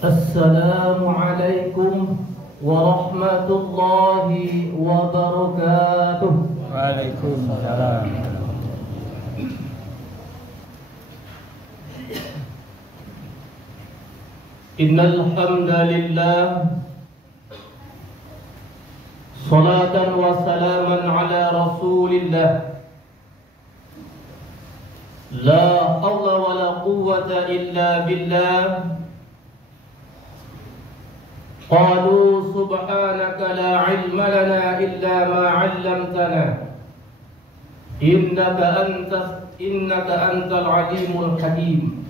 Assalamualaikum warahmatullahi wabarakatuh. Waalaikumsalam. Innal hamdalillah, salatan wa salaman ala rasulillah. La hawla wa la quwwata illa billah. Qalu subhanaka la ilma lana illa ma 'allamtana innaka antal alimul hakim.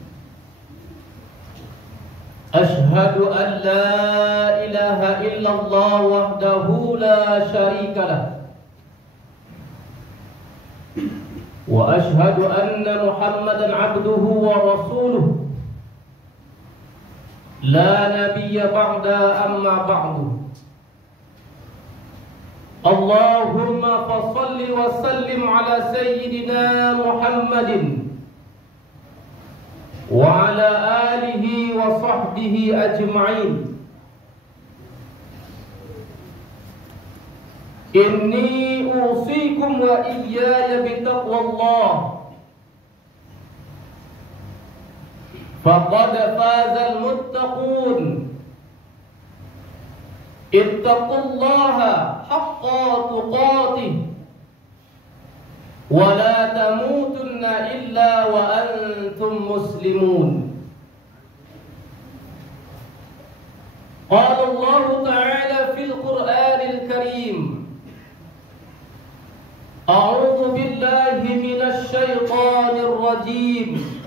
Ashhadu an la ilaha illallah wahdahu la syarika lah, wa ashhadu anna Muhammadan abduhu wa rasuluh. La nabiyya ba'da amma ba'du. Allahumma fassalli wa sallim ala sayyidina Muhammadin wa ala alihi wa sahbihi ajma'in. Inni usikum wa iyaya bitaqwallah. Faqad fazal muttaqun. Ittaqullaha haqqa tuqatih wa la tamutunna illa wa antum muslimun. Qala Allah Ta'ala fil Qur'anil Karim, A'udzu billahi minasy syaithanir rajim.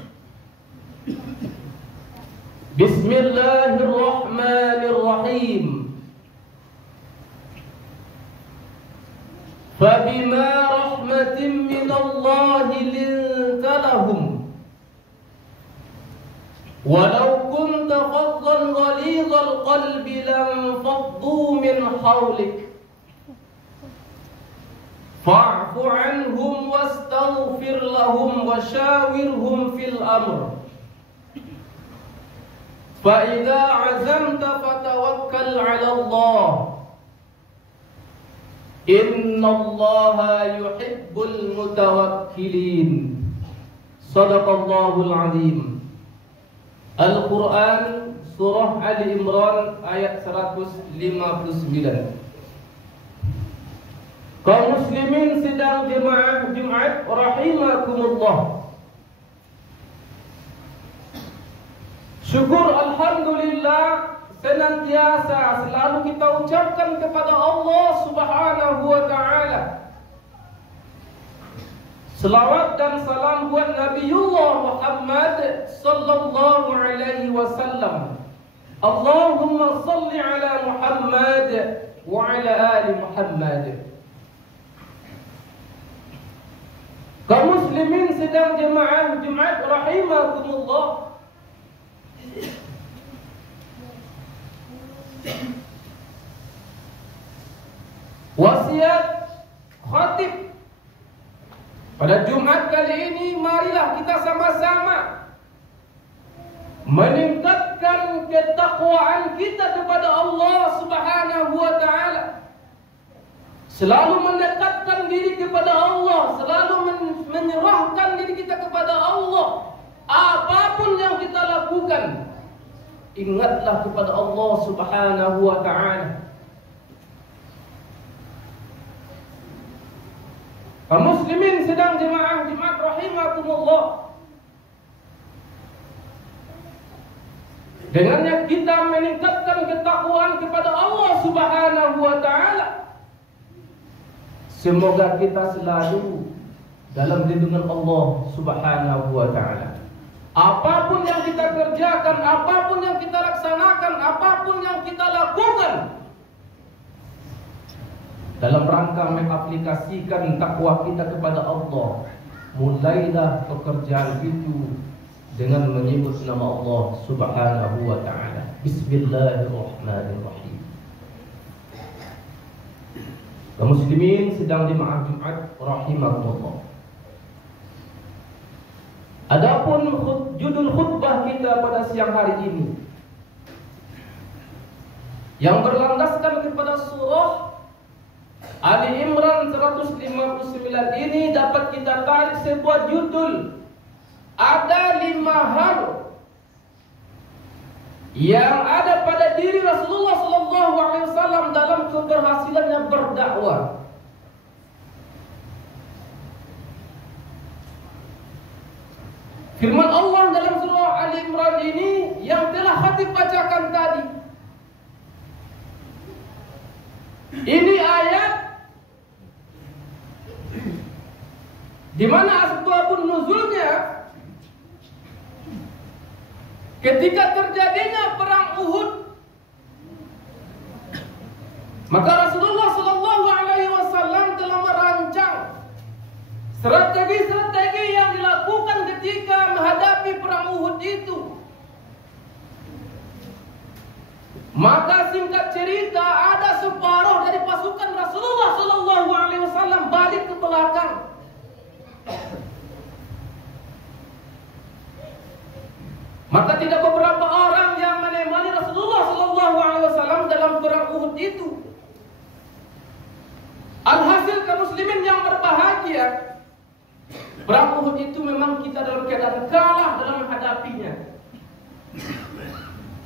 Bismillahirrahmanirrahim. Fabima rahmatin minallahi linta lahum walau kunta faddan ghalidhal qalbi lam faddu min hawlik fa'fu anhum wastaghfir lahum wa shawirhum fil amr. فَإِذَا عَزَمْتَ فَتَوَكَّلْ عَلَى اللَّهِ إِنَّ اللَّهَ يُحِبُّ الْمُتَوَكِّلِينَ. Sadaqallahul Azim. Al-Quran Surah Ali Imran ayat 159. Kaum muslimin sidang jemaah Jumat rahimakumullah. Syukur alhamdulillah senantiasa selalu kita ucapkan kepada Allah Subhanahu wa taala. Selawat dan salam buat Nabiullah Muhammad sallallahu alaihi wasallam. Allahumma salli ala Muhammad wa ala ali Muhammad. Kaum muslimin sedang jemaah Jumat rahimakumullah. Wasiat khatib pada Jumat kali ini, marilah kita sama-sama meningkatkan ketakwaan kita kepada Allah Subhanahu wa taala. Selalu mendekatkan diri kepada Allah, selalu menyerahkan diri kita kepada Allah. Apapun yang kita lakukan, ingatlah kepada Allah Subhanahu wa ta'ala. Kaum muslimin sedang jemaah Jumat rahimakumullah. Dengannya kita meningkatkan ketakwaan kepada Allah Subhanahu wa ta'ala, semoga kita selalu dalam lindungan Allah Subhanahu wa ta'ala. Apapun yang kita kerjakan, apapun yang kita laksanakan, apapun yang kita lakukan, dalam rangka mengaplikasikan takwa kita kepada Allah, mulailah pekerjaan itu dengan menyebut nama Allah Subhanahu wa ta'ala. Bismillahirrahmanirrahim. Kaum muslimin sedang jemaah Jumat rahimakumullah. Adapun judul khutbah kita pada siang hari ini, yang berlandaskan kepada surah Ali Imran 159 ini dapat kita tarik sebuah judul. Ada 5 hal yang ada pada diri Rasulullah SAW dalam keberhasilannya berdakwah. Firman Allah dalam surah Ali Imran ini yang telah Khatib bacakan tadi. Ini ayat di mana asbabun nuzulnya ketika terjadinya perang Uhud, maka Rasulullah SAW telah merancang strategi-strategi yang dilakukan ketika menghadapi perang Uhud itu. Maka singkat cerita, ada separuh dari pasukan Rasulullah SAW balik ke belakang. Maka tidak beberapa orang yang menemani Rasulullah SAW dalam perang Uhud itu. Alhasil kaum muslimin yang berbahagia, perang Uhud itu memang kita dalam keadaan kalah dalam menghadapinya.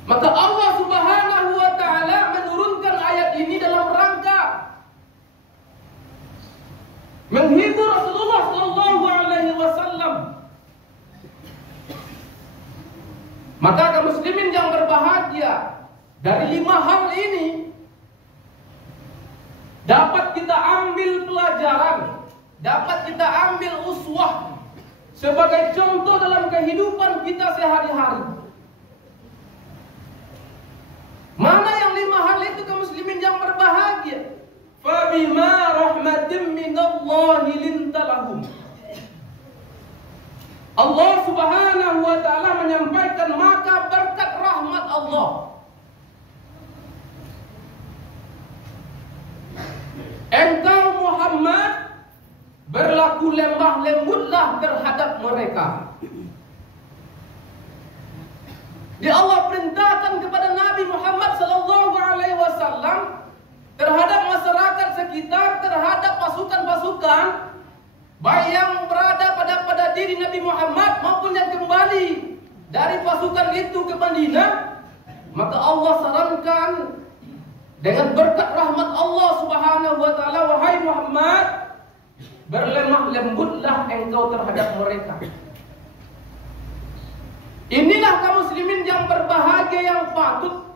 Maka Allah Subhanahu wa Ta'ala menurunkan ayat ini dalam rangka menghibur Rasulullah SAW. Maka kaum muslimin yang berbahagia, dari 5 hal ini dapat kita ambil pelajaran, dapat kita ambil uswah sebagai contoh dalam kehidupan kita sehari-hari. Mana yang 5 hal itu kaum muslimin yang berbahagia? Fabima rahmatin minallahi lintalahum. Allah Subhanahu wa Ta'ala menyampaikan, maka berkat rahmat Allah, engkau Muhammad berlaku lemah lembutlah terhadap mereka. Di Allah perintahkan kepada Nabi Muhammad SAW terhadap masyarakat sekitar, terhadap pasukan-pasukan baik yang berada pada diri Nabi Muhammad maupun yang kembali dari pasukan itu ke Madinah. Maka Allah sarankan dengan berkat rahmat Allah Subhanahu wa Ta'ala, wahai Muhammad, berlemah lembutlah engkau terhadap mereka. Inilah kaum muslimin yang berbahagia yang patut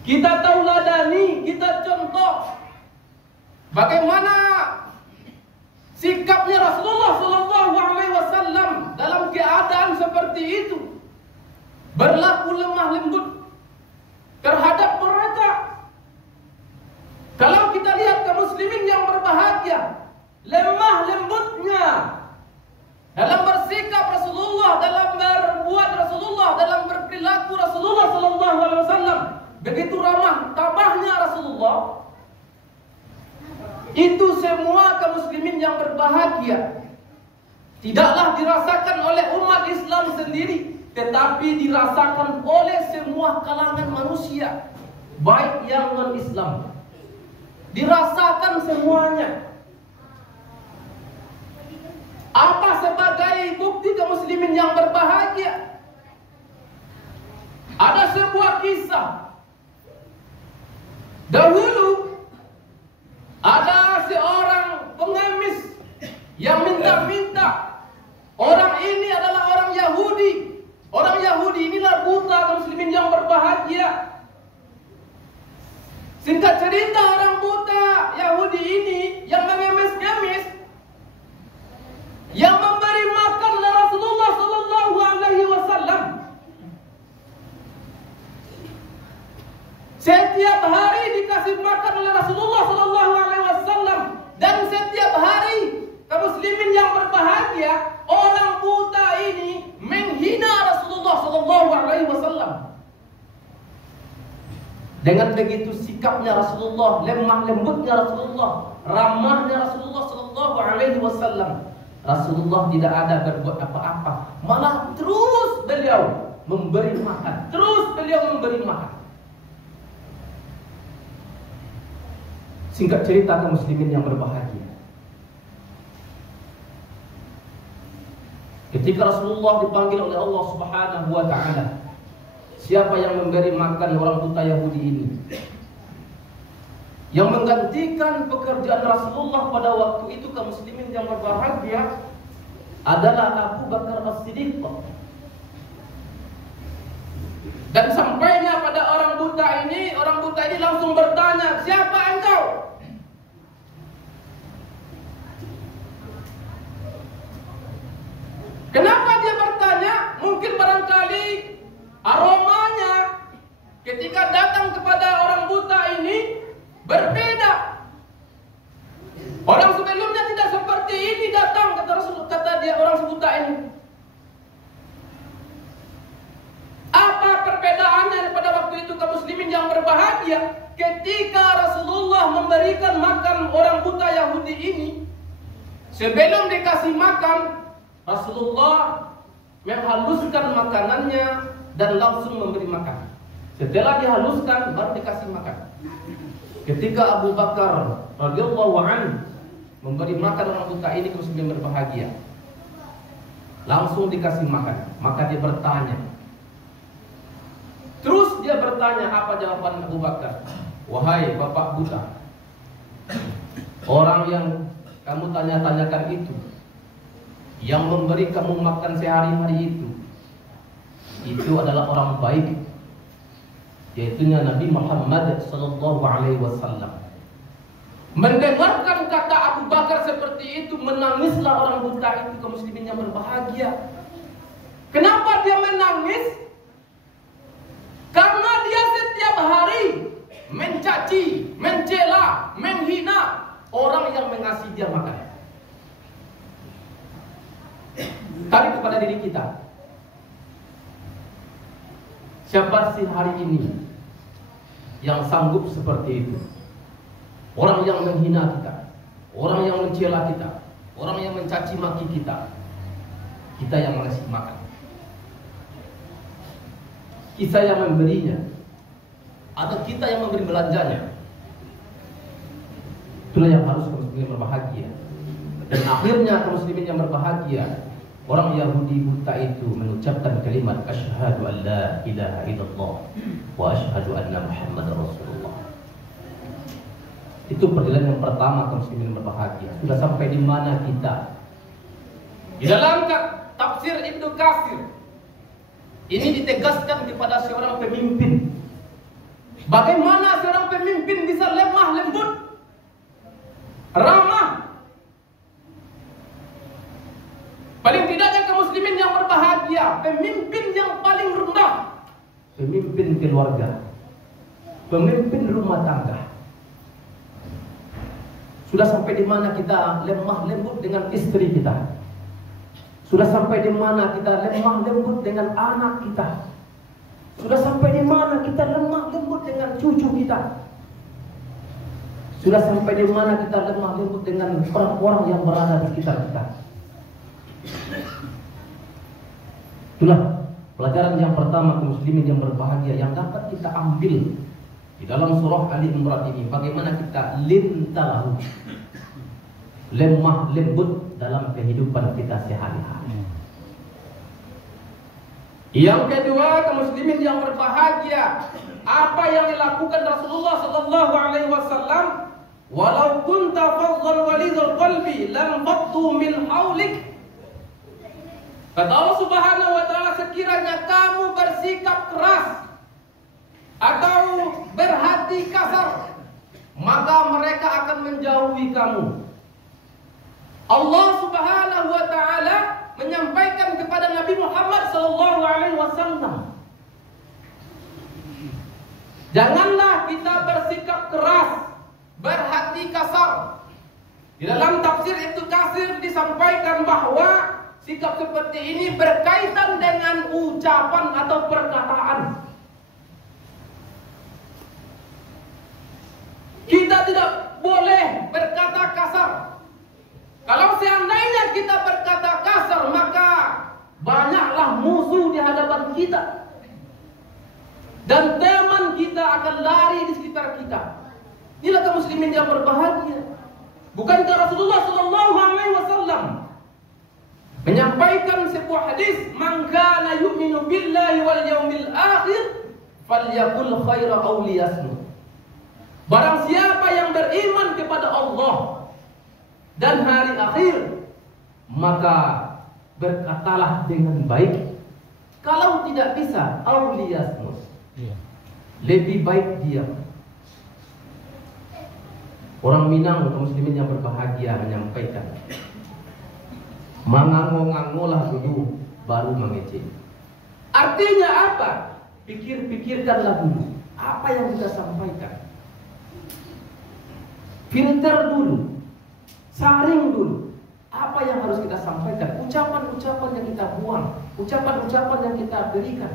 kita tauladani, kita contoh bagaimana sikapnya Rasulullah SAW dalam keadaan seperti itu, berlaku lemah lembut terhadap mereka. Kalau kita lihat kaum muslimin yang berbahagia, lemah lembutnya dalam bersikap Rasulullah, dalam berbuat Rasulullah, dalam berperilaku Rasulullah SAW, begitu ramah tabahnya Rasulullah, itu semua kaum muslimin yang berbahagia tidaklah dirasakan oleh umat Islam sendiri, tetapi dirasakan oleh semua kalangan manusia, baik yang non-Islam. Dirasakan semuanya. Apa sebagai bukti kaum muslimin yang berbahagia? Ada sebuah kisah. Dahulu ada seorang pengemis yang minta-minta. Orang ini adalah orang Yahudi. Orang Yahudi inilah buta kaum muslimin yang berbahagia. Singkat cerita, orang buta Yahudi ini yang mengemis-ngemis, yang memberi makan oleh Rasulullah SAW. Setiap hari dikasih makan oleh Rasulullah SAW, dan setiap hari kaum muslimin yang berbahagia, orang buta ini menghina Rasulullah SAW. Dengan begitu sikapnya Rasulullah, lemah lembutnya Rasulullah, ramahnya Rasulullah SAW, Rasulullah tidak ada berbuat apa-apa, malah terus beliau memberi makan, terus beliau memberi makan. Singkat cerita kaum muslimin yang berbahagia, ketika Rasulullah dipanggil oleh Allah Subhanahu wa taala, siapa yang memberi makan orang buta Yahudi ini? Yang menggantikan pekerjaan Rasulullah pada waktu itu kaum muslimin yang berbahagia adalah Abu Bakar As-Siddiq. Dan sampainya pada orang buta ini langsung bertanya, "Siapa engkau?" Kenapa dia bertanya? Mungkin barangkali aromanya ketika datang kepada orang buta ini berbeda. Orang sebelumnya tidak seperti ini datang, kata dia orang buta ini. Apa perbedaannya pada waktu itu kaum muslimin yang berbahagia? Ketika Rasulullah memberikan makan orang buta Yahudi ini, sebelum dikasih makan, Rasulullah menghaluskan makanannya dan langsung memberi makan. Setelah dihaluskan baru dikasih makan. Ketika Abu Bakar radhiyallahu anhu memberi makan orang buta ini, kaum muslimin berbahagia, langsung dikasih makan. Maka dia bertanya. Terus dia bertanya, apa jawaban Abu Bakar? "Wahai bapak buta, orang yang kamu tanya-tanyakan itu, yang memberi kamu makan sehari-hari itu adalah orang baik, yaitunya Nabi Muhammad sallallahu alaihi wasallam." Mendengarkan kata Abu Bakar seperti itu, menangislah orang buta itu, kaum muslimin yang berbahagia. Kenapa dia menangis? Karena dia setiap hari mencaci, mencela, menghina orang yang mengasih dia makan. Tarik kepada diri kita, siapa sih hari ini yang sanggup seperti itu? Orang yang menghina kita, orang yang mencela kita, orang yang mencaci maki kita, kita yang mengasih makan, kita yang memberinya, atau kita yang memberi belanjanya. Itulah yang harus kaum muslimin berbahagia. Dan akhirnya kaum muslimin yang berbahagia, orang Yahudi buta itu mengucapkan kalimat asyhadu an la ilaha illallah wa asyhadu anna Muhammadar Rasulullah. Itu perjalanan yang pertama kaum muslimin berbahagia. Sudah sampai di mana kita? Di dalam tafsir Ibnu Katsir ini ditegaskan kepada seorang pemimpin. Bagaimana seorang pemimpin bisa lemah lembut, ramah? Paling tidaknya kaum muslimin yang berbahagia, pemimpin yang paling rendah, pemimpin keluarga, pemimpin rumah tangga. Sudah sampai di mana kita lemah lembut dengan istri kita? Sudah sampai di mana kita lemah lembut dengan anak kita? Sudah sampai di mana kita lemah lembut dengan cucu kita? Sudah sampai di mana kita lemah lembut dengan orang-orang yang berada di sekitar kita? Itulah pelajaran yang pertama kaum muslimin yang berbahagia yang dapat kita ambil di dalam surah Ali Imran ini. Bagaimana kita lintalahu, lemah lembut dalam kehidupan kita sehari-hari. Yang kedua, kaum muslimin yang berbahagia, apa yang dilakukan Rasulullah sallallahu alaihi wasallam, walau kunta faddan walidul qalbi lam faddu min haulik. Kata Allah Subhanahu wa taala, sekiranya kamu bersikap keras atau berhati kasar, maka mereka akan menjauhi kamu. Allah Subhanahu wa taala menyampaikan kepada Nabi Muhammad sallallahu alaihi wasallam, janganlah kita bersikap keras, berhati kasar. Di dalam tafsir Ibnu Katsir disampaikan bahwa sikap seperti ini berkaitan dengan ucapan atau perkataan. Kita tidak boleh berkata kasar. Kalau seandainya kita berkata kasar, maka banyaklah musuh di hadapan kita. Dan teman kita akan lari di sekitar kita. Inilah kaum muslimin yang berbahagia. Bukankah Rasulullah sallallahu alaihi wasallam menyampaikan sebuah hadis, "Man kana yu'minu billahi wal yaumil akhir falyakul khaira aw liyasmut." Barang siapa yang beriman kepada Allah dan hari akhir, maka berkatalah dengan baik. Kalau tidak bisa, aw liyasmut, lebih baik diam. Orang Minang, kaum muslimin yang berbahagia, menyampaikan, mangango-ngangolah dulu baru mengecek. Artinya apa? Pikir-pikirkanlah dulu apa yang kita sampaikan. Filter dulu, saring dulu apa yang harus kita sampaikan. Ucapan-ucapan yang kita buang, ucapan-ucapan yang kita berikan,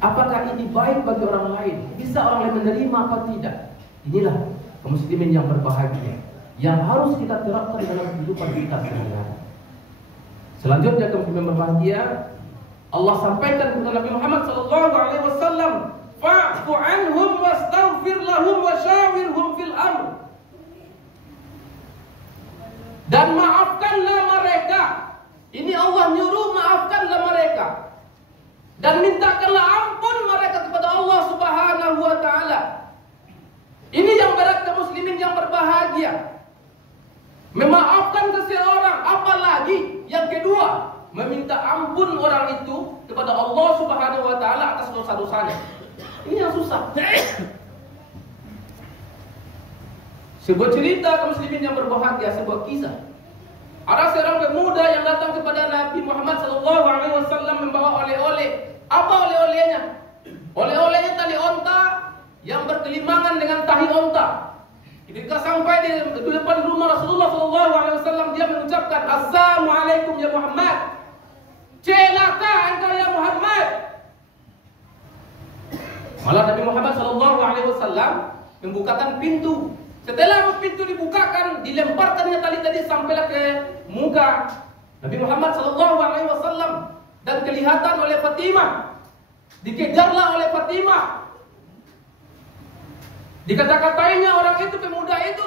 apakah ini baik bagi orang lain? Bisa orang lain menerima apa tidak? Inilah kaum muslimin yang berbahagia, yang harus kita terapkan dalam kehidupan kita sehari-hari. Selanjutnya kaum muslimin berbahagia, Allah sampaikan kepada Nabi Muhammad sallallahu alaihi wasallam, "Fa'fu anhum wastaghfir lahum wa syawirhum fil amr." Dan maafkanlah mereka. Ini Allah nyuruh maafkanlah mereka. Dan mintakanlah ampun mereka kepada Allah Subhanahu wa taala. Ini yang berat kaum muslimin yang berbahagia. Memaafkan seseorang, apalagi yang kedua, meminta ampun orang itu kepada Allah Subhanahu wa taala atas dosa-dosanya. Ini yang susah. Sebuah cerita kaum muslimin yang berbahagia, sebuah kisah. Ada seorang pemuda yang datang kepada Nabi Muhammad sallallahu alaihi wasallam membawa oleh-oleh. Apa oleh-olehnya? Oleh-olehnya tali onta yang berkelimangan dengan tahi onta. Ketika sampai di depan rumah Rasulullah sallallahu alaihi wasallam, dia mengucapkan, "Assalamualaikum ya Muhammad." Celaka engkau ya Muhammad. Malah Nabi Muhammad sallallahu alaihi wasallam membukakan pintu. Setelah pintu dibukakan, dilemparkannya tali tadi sampailah ke muka Nabi Muhammad sallallahu alaihi wasallam dan kelihatan oleh Fatimah. Dikejarlah oleh Fatimah. Dikata-katainya orang itu, pemuda itu.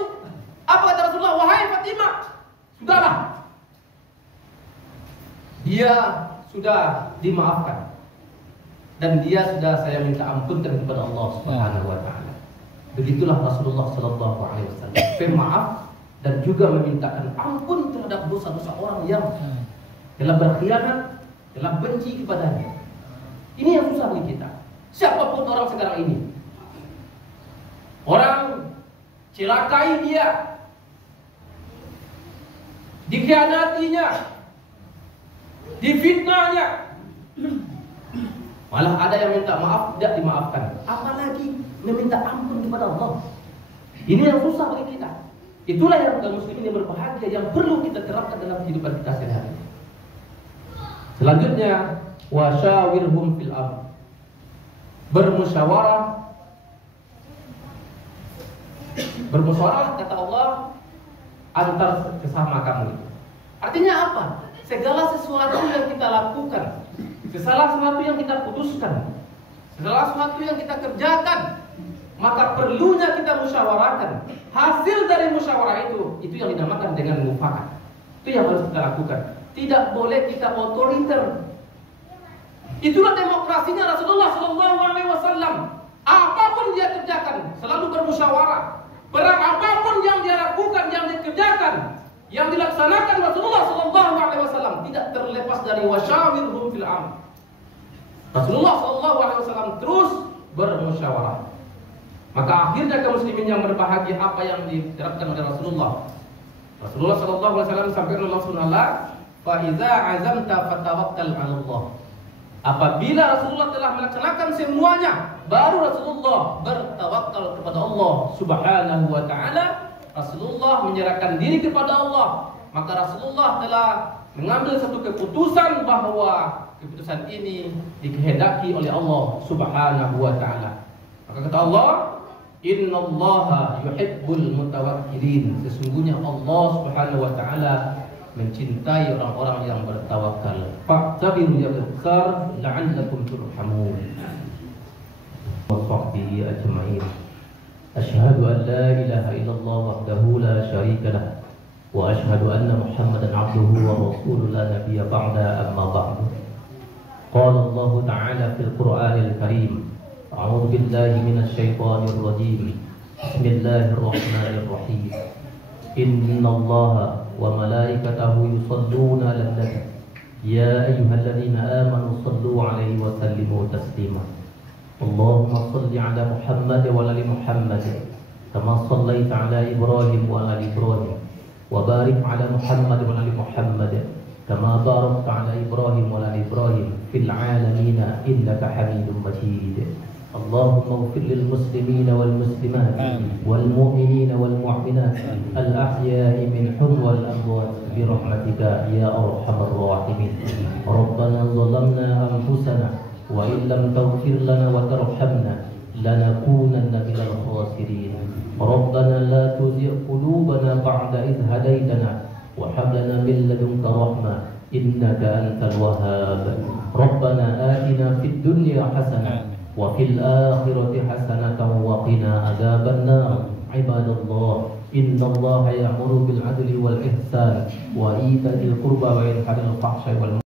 Apa kata Rasulullah? "Wahai Fatimah, sudahlah. Dia sudah dimaafkan. Dan dia sudah saya minta ampunkan kepada Allah Subhanahu wa taala." Begitulah Rasulullah sallallahu alaihi wasallam, pemaaf dan juga memintakan ampun terhadap dosa-dosa orang yang telah berkhianat, telah benci kepadanya. Ini yang susah bagi kita. Siapapun orang sekarang ini, orang celakai dia, dikhianatinya, difitnahnya, malah ada yang minta maaf tidak dimaafkan, apalagi meminta ampun kepada Allah. Ini yang susah bagi kita. Itulah yang kaum muslimin yang berbahagia, yang perlu kita terapkan dalam kehidupan kita sehari-hari. Selanjutnya, wasyawirhum fil amr. Bermusyawarah. Bermusyawarah kata Allah antar sesama kamu itu. Artinya apa? Segala sesuatu yang kita lakukan, segala sesuatu yang kita putuskan, segala sesuatu yang kita kerjakan, maka perlunya kita musyawarahkan. Hasil dari musyawarah itu yang dinamakan dengan mufakat. Itu yang harus kita lakukan. Tidak boleh kita otoriter. Itulah demokrasinya Rasulullah sallallahu alaihi wasallam. Apapun dia kerjakan, selalu bermusyawarah. Perang apapun yang dia lakukan, yang dikerjakan, yang dilaksanakan Rasulullah sallallahu alaihi wasallam tidak terlepas dari wasyawirhum fil amr. Rasulullah sallallahu alaihi wasallam terus bermusyawarah. Maka akhirnya kaum muslimin yang berbahagia, apa yang diterapkan oleh Rasulullah. Rasulullah sallallahu alaihi wasallam sampaikan Allah Subhanahu, "Fa idza azamta fatawakkal 'ala Allah." Apabila Rasulullah telah melaksanakan semuanya, baru Rasulullah bertawakal kepada Allah Subhanahu wa taala. Rasulullah menyerahkan diri kepada Allah. Maka Rasulullah telah mengambil satu keputusan bahwa keputusan ini dikehendaki oleh Allah Subhanahu wa taala. Maka kata Allah, "Innallaha yuhibbul mutawakkilin." Sesungguhnya Allah Subhanahu wa taala mencintai orang-orang yang bertawakal. Fa'tabiru ya besar la'allakum turhamun. وصحبه أجمعين. أشهد أن لا إله إلا الله وحده لا شريك له وأشهد أن محمدا عبده ورسوله لا نبي بعده أما بعد. قال الله تعالى في القرآن الكريم: أعوذ بالله من الشيطان الرجيم. بسم الله الرحمن الرحيم. إن الله وملائكته يصلون على النبي يا أيها الذين آمنوا صلوا عليه وسلموا تسليما. اللهم صل على محمد وعلى آل محمد كما صليت على إبراهيم وعلى آل إبراهيم وبارك على محمد وعلى آل محمد كما باركت على إبراهيم وعلى آل إبراهيم في العالمين إنك حميد مجيد. اللهم اغفر للمسلمين والمسلمات والمؤمنين والمؤمنات الأحياء منهم والأموات برحمتك يا أرحم الراحمين. ربنا ظلمنا أنفسنا وإن لم تغفر لنا وترحمنا لنكونن من الخاسرين. ربنا لا تزغ قلوبنا بعد إذ هديتنا وهب لنا من لدنك رحمة إنك أنت الوهاب. ربنا آتنا في الدنيا حسنة وفي الآخرة حسنة وقنا عذاب النار. عباد الله، إن الله يأمر بالعدل والإحسان وإيتاء ذي القربى وينهى عن الفحشاء والمنكر